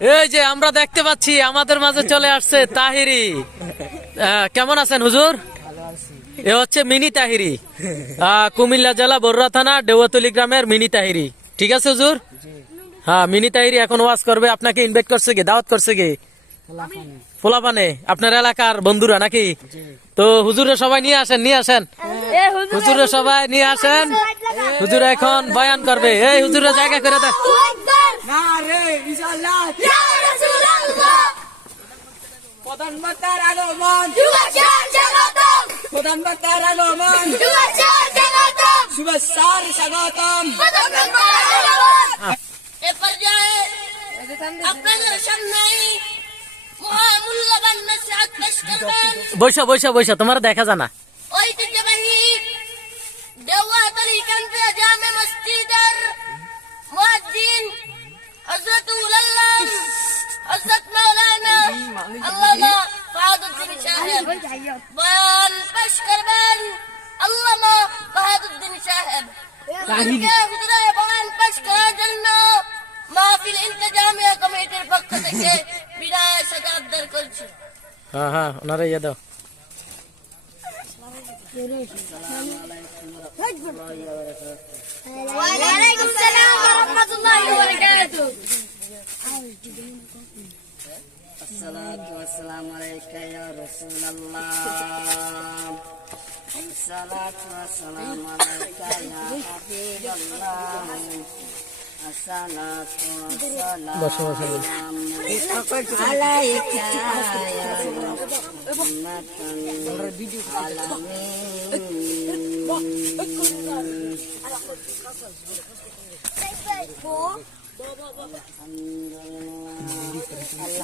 এই যে আমরা দেখতে পাচ্ছি আমাদের মাঝে চলে আসছে তাহিরি। কেমন আছেন হুজুর? এ হচ্ছে মিনি তাহিরি। কুমিল্লা জেলা বরুড়া থানা ডেউয়াতলি গ্রামের মিনি তাহিরি। ঠিক আছে হুজুর? হ্যাঁ মিনি তাহিরি এখন ওয়াজ করবে আপনাকে ইনভাইট করছে কি দাওয়াত করছে কি? ফোলাপানে আপনার এলাকার বন্ধুরা নাকি? তো হুজুরে সবাই নিয়ে আসেন নিয়ে আসেন। হুজুরে সবাই নিয়ে আসেন। হুজুর এখন বয়ান করবে। এই হুজুরের জায়গা করে নারে ইনশাআল্লাহ। ইয়া রাসূলুল্লাহ! প্রধান বক্তার আগমন। যুবকের জনতম প্রধান আগমন। যুবকের স্বাগতম! এ পর্যায়ে বৈশা বৈশা বৈশা তোমার দেখা জানা আল্লামা বাহাদুদ্দিন সাহেব। বয়ান পেশ করবেন। আল্লামা বাহাদুদ্দিন সাহেব। হুজুরায় বয়ান পেশ করার জন্য মাহফিল ইন্তজামিয়া কমিটির পক্ষ থেকে বিদায় সাথে আবদার করছি। হ্যাঁ, হ্যাঁ, ইয়ে দাও। الصلاة والسلام عليك يا رسول الله الصلاة والسلام عليك يا حبيب الله الصلاة والسلام عليك يا رحمة العالمين Four.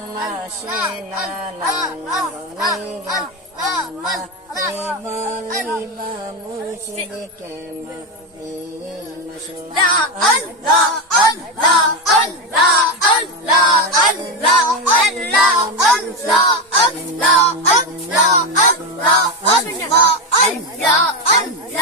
ما شئنا لما مرشدك لا الله الله الله الله الله الله الله الله الله الله الله الله